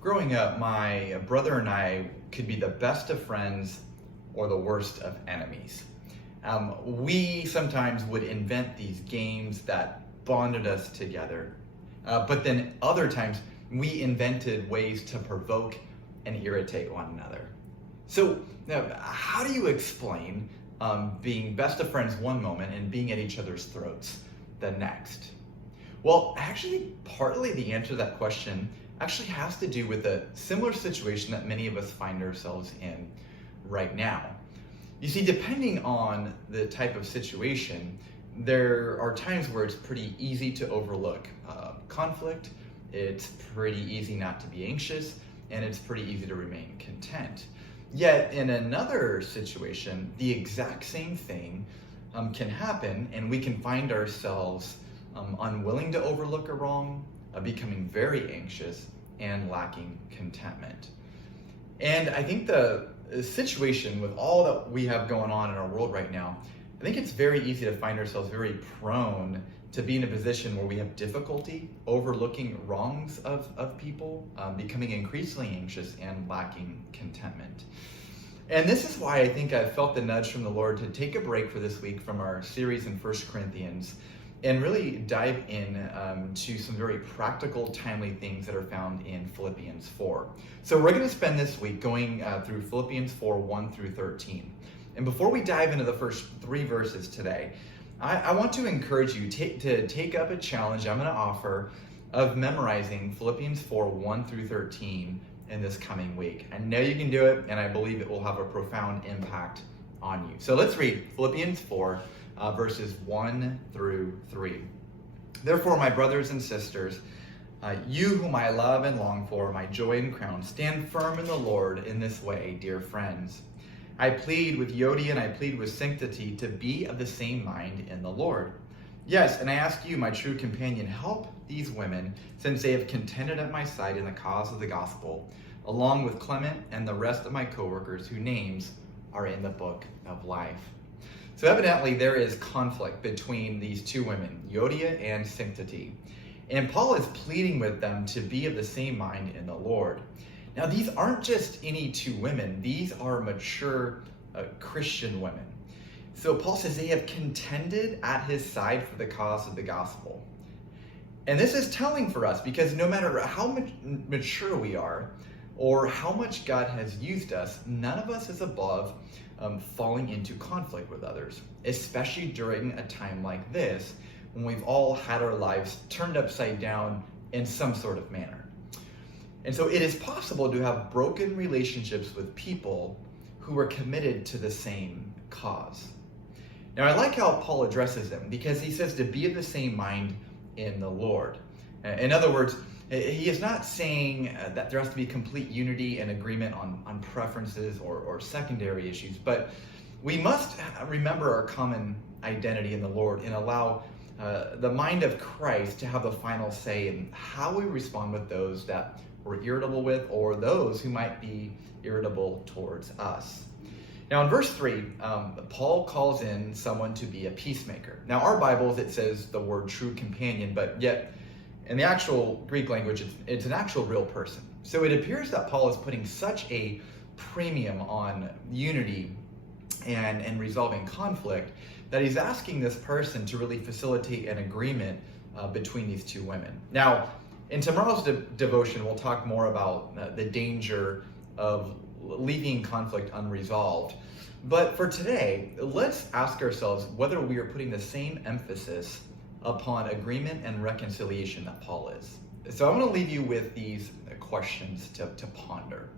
Growing up, my brother and I could be the best of friends or the worst of enemies. We sometimes would invent these games that bonded us together, but then other times we invented ways to provoke and irritate one another. So, now, how do you explain being best of friends one moment and being at each other's throats the next? Well, actually, partly the answer to that question actually has to do with a similar situation that many of us find ourselves in right now. You see, depending on the type of situation, there are times where it's pretty easy to overlook conflict, it's pretty easy not to be anxious, and it's pretty easy to remain content. Yet, in another situation, the exact same thing can happen, and we can find ourselves unwilling to overlook a wrong, becoming very anxious, and lacking contentment. And I think the situation with all that we have going on in our world right now, I think it's very easy to find ourselves very prone to be in a position where we have difficulty overlooking wrongs of people, becoming increasingly anxious and lacking contentment. And this is why I think I felt the nudge from the Lord to take a break for this week from our series in 1 Corinthians and really dive in to some very practical, timely things that are found in Philippians 4. So we're going to spend this week going through Philippians 4, 1 through 13. And before we dive into the first 3 verses today, I want to encourage you to take up a challenge I'm going to offer of memorizing Philippians 4, 1 through 13 in this coming week. I know you can do it, and I believe it will have a profound impact on you. So let's read Philippians 4, verses 1 through 3. Therefore, my brothers and sisters, you whom I love and long for, my joy and crown, stand firm in the Lord in this way, dear friends. I plead with Euodia and I plead with Syntyche to be of the same mind in the Lord. Yes, and I ask you, my true companion, help these women, since they have contended at my side in the cause of the gospel, along with Clement and the rest of my co-workers whose names are in the book of life. So evidently there is conflict between these two women, Euodia and Syntyche. And Paul is pleading with them to be of the same mind in the Lord. Now, these aren't just any two women. These are mature Christian women. So Paul says they have contended at his side for the cause of the gospel. And this is telling for us because no matter how mature we are or how much God has used us, none of us is above falling into conflict with others, especially during a time like this when we've all had our lives turned upside down in some sort of manner. And so it is possible to have broken relationships with people who are committed to the same cause. Now, I like how Paul addresses them because he says to be of the same mind in the Lord. In other words, he is not saying that there has to be complete unity and agreement on preferences or secondary issues, but we must remember our common identity in the Lord and allow the mind of Christ to have the final say in how we respond with those that we're irritable with or those who might be irritable towards us. Now in verse 3, Paul calls in someone to be a peacemaker. Now our Bibles, it says the word true companion, but yet in the actual Greek language, it's an actual real person. So it appears that Paul is putting such a premium on unity and resolving conflict that he's asking this person to really facilitate an agreement between these two women. Now, in tomorrow's devotion, we'll talk more about the danger of leaving conflict unresolved. But for today, let's ask ourselves whether we are putting the same emphasis upon agreement and reconciliation that Paul is. So I'm going to leave you with these questions to ponder.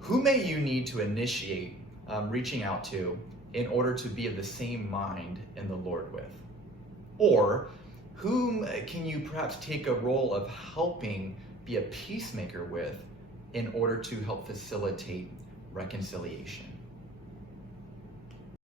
Who may you need to initiate reaching out to in order to be of the same mind in the Lord with? Or whom can you perhaps take a role of helping be a peacemaker with in order to help facilitate reconciliation?